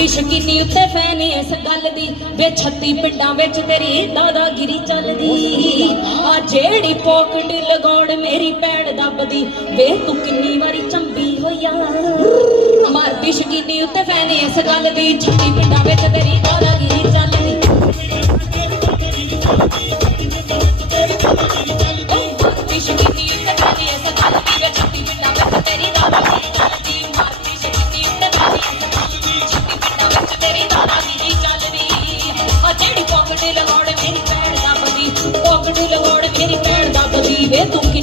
ਵੀ ਸ਼ਕੀਨੀ ਉੱਤੇ ਫੈਨ ਇਸ ਗੱਲ ਦੀ, ਵੇ ਛੱਤੀ ਪਿੰਡਾਂ ਵਿੱਚ ਤੇਰੀ ਦਾਦਾਗਿਰੀ ਚੱਲਦੀ। ਆ ਜਿਹੜੀ ਪੋਕਟ ਲਗਾਉਣ ਮੇਰੀ ਪੈੜ ਦੱਬਦੀ, ਵੇ ਤੂੰ ਕਿੰਨੀ ਵਾਰੀ ਚੰਬੀ ਹੋਇਆ ਮਰਦੀ ਸ਼ਕੀਨੀ ਉੱਤੇ ਫੈਨੀ ਇਸ ਗੱਲ ਦੀ, ਛੱਤੀ ਪਿੰਡਾਂ ਵਿੱਚ ਤੇਰੀ ਦਾਦਾਗਿਰੀ vê do que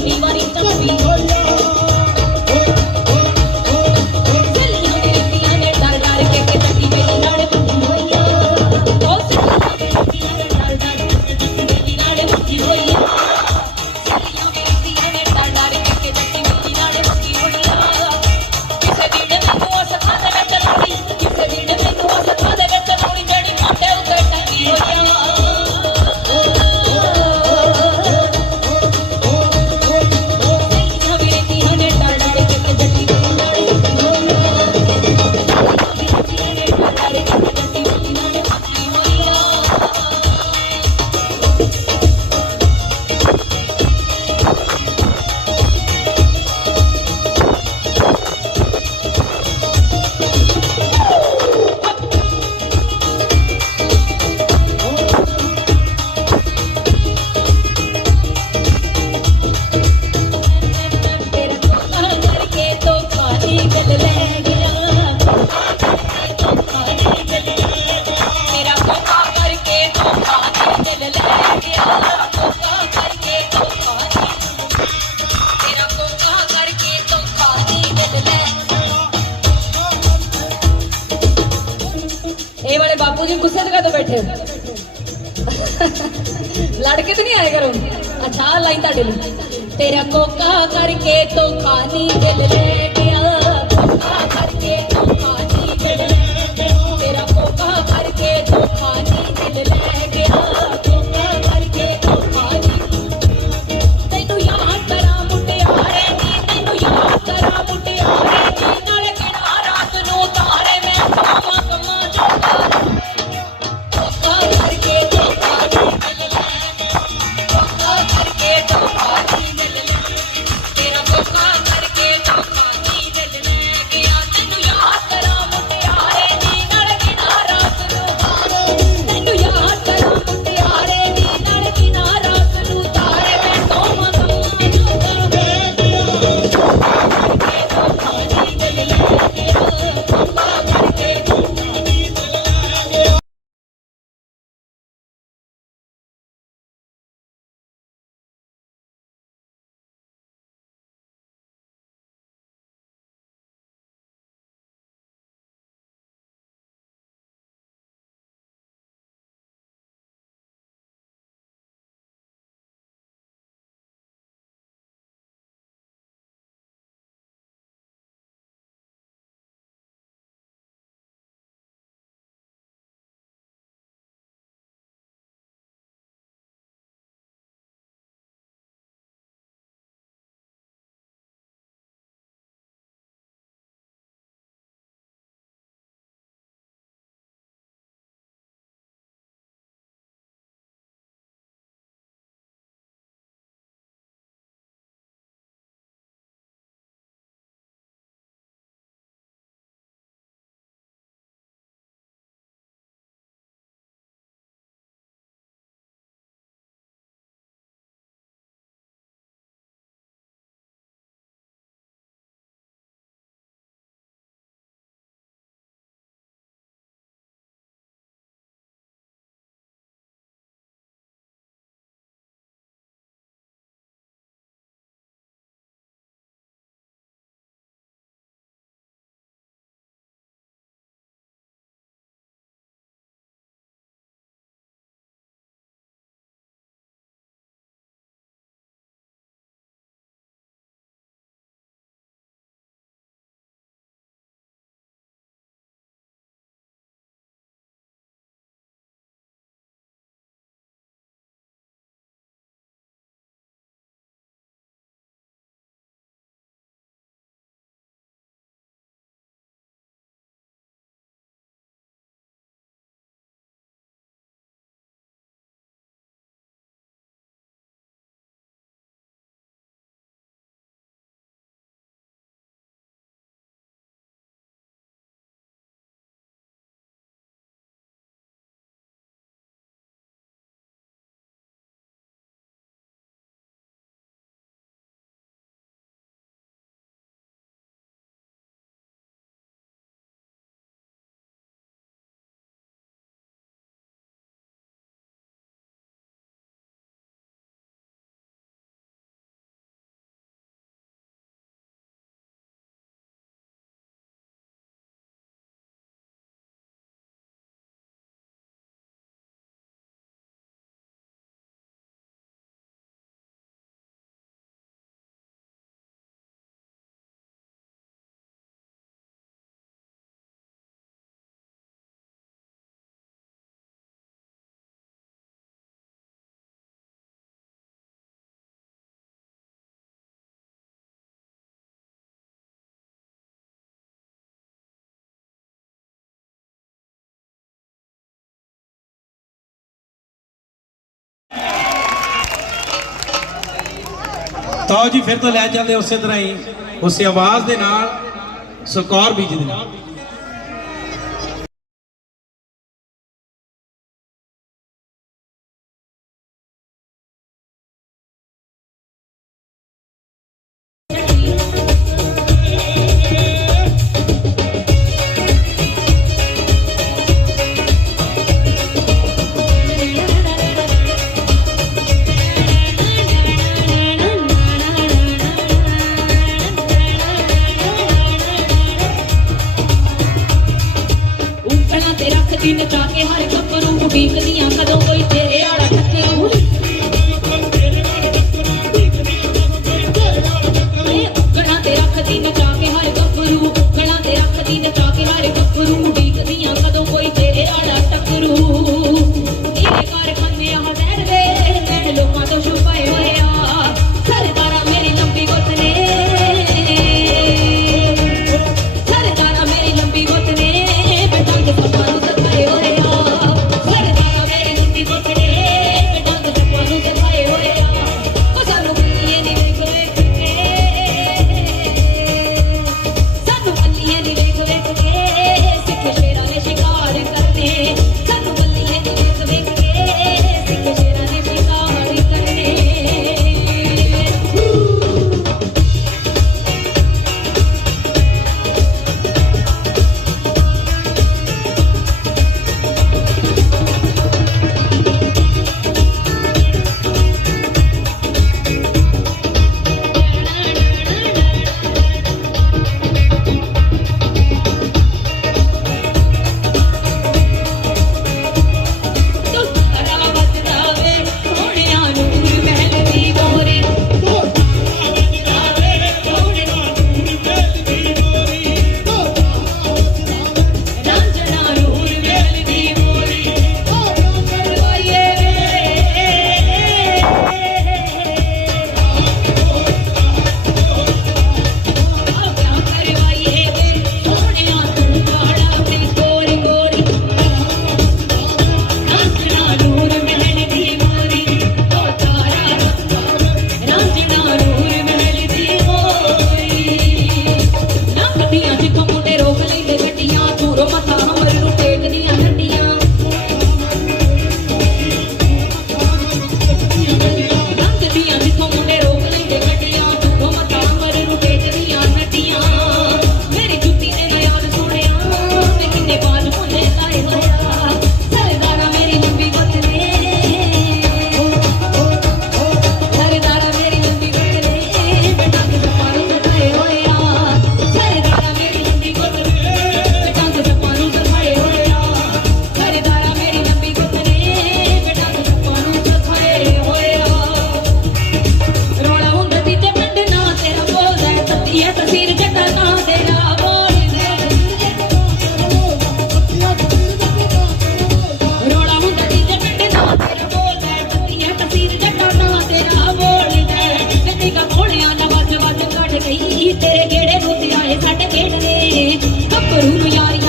बापू जी गुस्से जगह तो बैठे लड़के तो नहीं आए करो अच्छा लाइन ताडे तेरा कोका करके तो खानी दिल ले ਤਾਓ ਜੀ, ਫਿਰ ਤੋਂ ਲੈ ਜਾਂਦੇ ਉਸੇ ਤਰ੍ਹਾਂ ਹੀ, ਉਸੇ ਆਵਾਜ਼ ਦੇ ਨਾਲ ਸਕੌਰ ਬੀਜ ਦੇ ਨਾਲ। ಕಪ್ಪರು ಯಾರಿಗೆ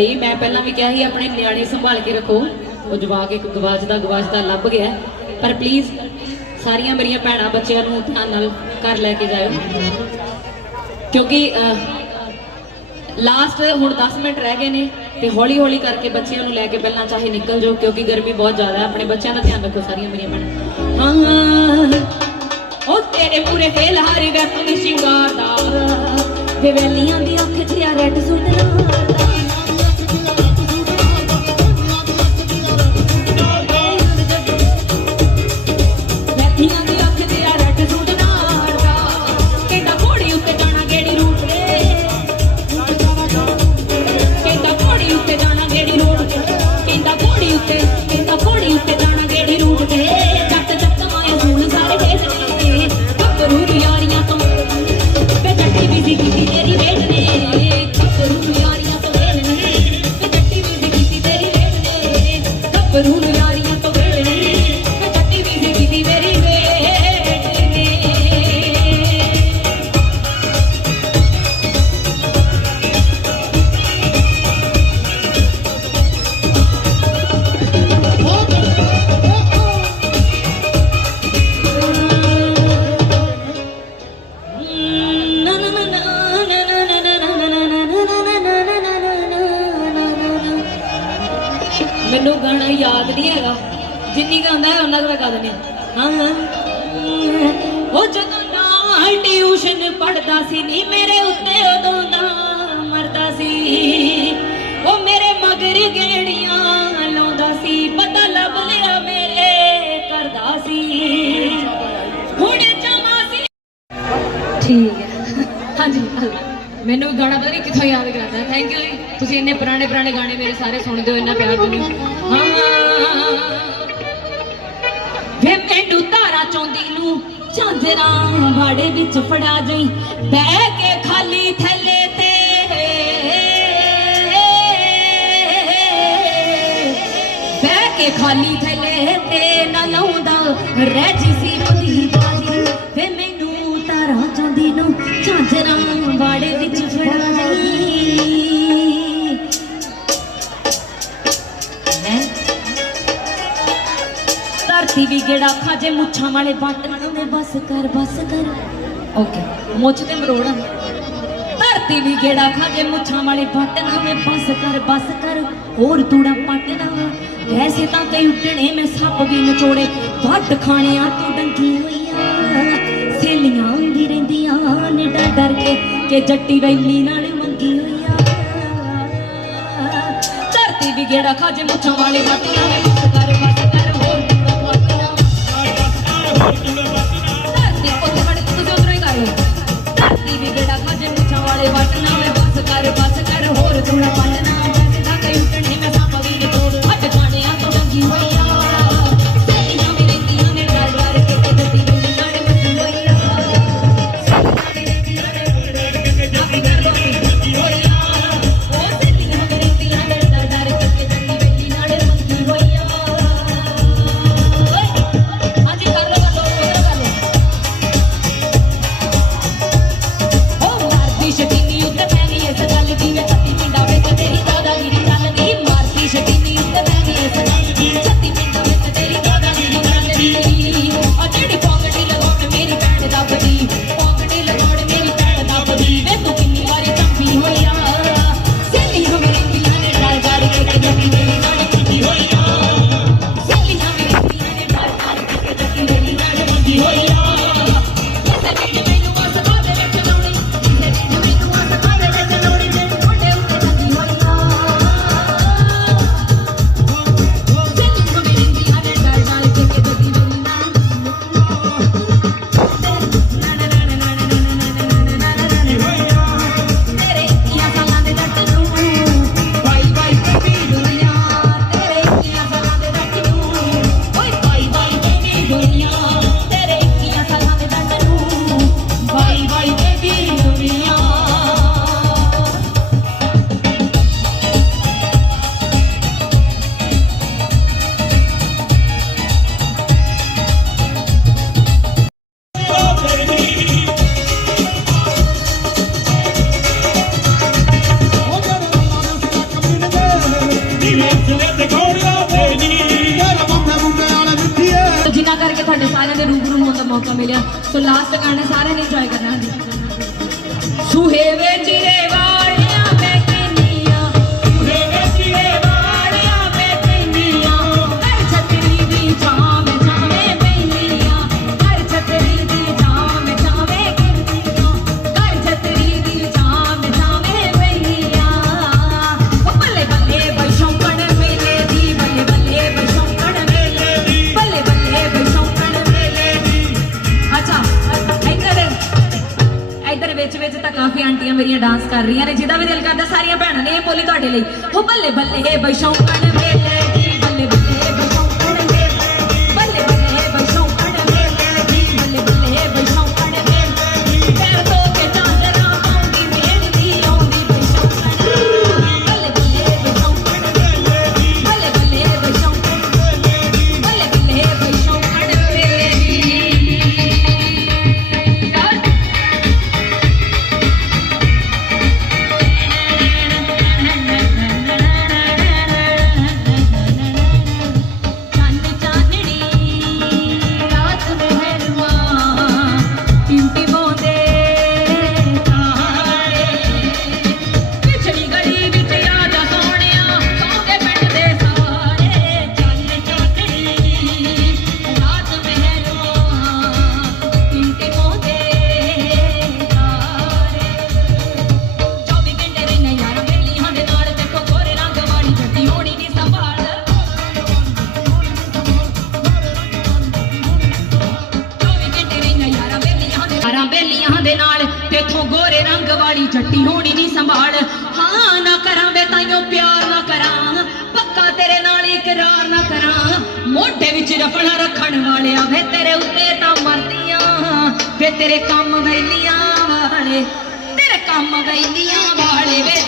ਭਾਈ, ਮੈਂ ਪਹਿਲਾਂ ਵੀ ਕਿਹਾ ਸੀ ਆਪਣੇ ਨਿਆਣੇ ਸੰਭਾਲ ਕੇ ਰੱਖੋ। ਉਹ ਜਵਾਕ ਇੱਕ ਗਵਾਜ ਦਾ ਲੱਭ ਗਿਆ। ਪਰ ਪਲੀਜ਼ ਸਾਰੀਆਂ ਮੇਰੀਆਂ ਭੈਣਾਂ ਬੱਚਿਆਂ ਨੂੰ ਧਿਆਨ ਨਾਲ ਘਰ ਲੈ ਕੇ ਜਾਇਓ। ਕਿਉਂਕਿ ਲਾਸਟ ਹੁਣ 10 ਮਿੰਟ ਰਹਿ ਗਏ ਨੇ ਤੇ ਹੌਲੀ ਹੌਲੀ ਕਰਕੇ ਬੱਚਿਆਂ ਨੂੰ ਲੈ ਕੇ ਪਹਿਲਾਂ ਚਾਹੇ ਨਿਕਲ ਜਾਓ, ਕਿਉਂਕਿ ਗਰਮੀ ਬਹੁਤ ਜ਼ਿਆਦਾ ਹੈ। ਆਪਣੇ ਬੱਚਿਆਂ ਦਾ ਧਿਆਨ ਰੱਖੋ ਸਾਰੀਆਂ ਮੇਰੀਆਂ ਭੈਣਾਂ। ਹਾਂ, ਉਹ ਤੇਰੇ ਪੂਰੇ ਫੇਲ ਹਾਰ ਗਏ ਤੂੰ ਸ਼ਿੰਗਾਰ ਦਾ। ਵੇਲੀਆਂ ਦੀ ਅੱਖ ਤੇ ਰੈੱਡ ਸੁਣਨਾ ਮੈਨੂੰ ਗਾਣਾ ਪਤਾ ਨਹੀਂ ਕਿੱਥੋਂ ਯਾਦ ਕਰਦਾ ਥੈਂਕ ਯੂ ਜੀ। ਤੁਸੀਂ ਇੰਨੇ ਪੁਰਾਣੇ ਪੁਰਾਣੇ ਗਾਣੇ ਮੇਰੇ ਸਾਰੇ ਸੁਣਦੇ ਹੋ, ਇੰਨਾ ਪਿਆਰ ਦਿੰਦੇ ਹੋ। ਵੇ ਮੈਨੂੰ ਧਾਰਾ ਚੌਂਦੀ ਨੂੰ ਚਾਂਦਰਾ ਬਾੜੇ ਵਿੱਚ ਫੜਾ ਜਾਈ। ਬਹਿ ਕੇ ਖਾਲੀ ਥੱਲੇ ਤੇ। ਬਹਿ ਕੇ ਖਾਲੀ ਥੱਲੇ ਤੇ ਨਾ ਲਾਉਂਦਾ। ਰਹਿ ਜੀ ਲੜਾਖਾ ਜੇ ਮੁੱਛਾਂ ਵਾਲੇ ਬੰਟ ਨੇ ਬਸ ਕਰ ਬਸ ਕਰ। ਓਕੇ ਮੁੱਛ ਤੇ ਮਰੋੜਾ ਧਰਤੀ ਵੀ ਗੇੜਾ ਖਾ, ਜੇ ਮੁੱਛਾਂ ਵਾਲੇ ਬੰਟ ਨੇ ਬਸ ਕਰ ਬਸ ਕਰ। ਹੋਰ ਤੂੜਾ ਪਟਣਾ ਵੈਸੇ ਤਾਂ ਕਈ ਉੱਡਣੇ, ਮੈਂ ਸੱਪ ਵੀ ਨਚੋੜੇ। ਵੱਟ ਖਾਣਿਆ ਤੂੰ ਡੰਗੀ ਹੋਈਆ। ਸੇਲੀਆਂ ਆਉਂਦੀ ਰਹਿੰਦੀਆਂ ਨੇ ਡਰ ਡਰ ਕੇ, ਕਿ ਜੱਟੀ ਵੈਲੀ ਨਾਲ ਮੰਗੀ ਹੋਈਆ। ਧਰਤੀ ਵੀ ਗੇੜਾ ਖਾ, ਜੇ ਮੁੱਛਾਂ ਵਾਲੇ ਬੰਟ ਨੇ Dale, ਡਾਂਸ ਕਰ ਰਹੀਆਂ ਨੇ, ਜਿਹਦਾ ਵੀ ਦਿਲ ਕਰਦਾ, ਸਾਰੀਆਂ ਭੈਣਾਂ ਨੇ ਇਹ ਬੋਲੀ ਤੁਹਾਡੇ ਲਈ। ਹੋ ਬੱਲੇ ਬੱਲੇ ਬਈ ਸ਼ੌਂਕਣ ਵੇਲੇ। ਜੱਟੀ ਹੋਣੀ ਨਹੀਂ ਸੰਭਾਲ। ਹਾਂ ਨਾ ਕਰਾਂ ਵੇ ਤਾਈਓ ਪਿਆਰ ਨਾ ਕਰਾਂ। ਪੱਕਾ ਤੇਰੇ ਨਾਲ ਇਕਰਾਰ ਨਾ ਕਰਾਂ। ਮੋਢੇ ਵਿੱਚ ਰਫਣਾ ਰੱਖਣ ਵਾਲਿਆ, ਵੇ ਤੇਰੇ ਉੱਤੇ ਤਾਂ ਮਰਦੀਆਂ। ਵੇ ਤੇਰੇ ਕੰਮ ਵੈਲੀਆਂ ਵਾਲੇ, ਤੇਰੇ ਕੰਮ ਵੈਲੀਆਂ ਵਾਲੇ, ਵੇ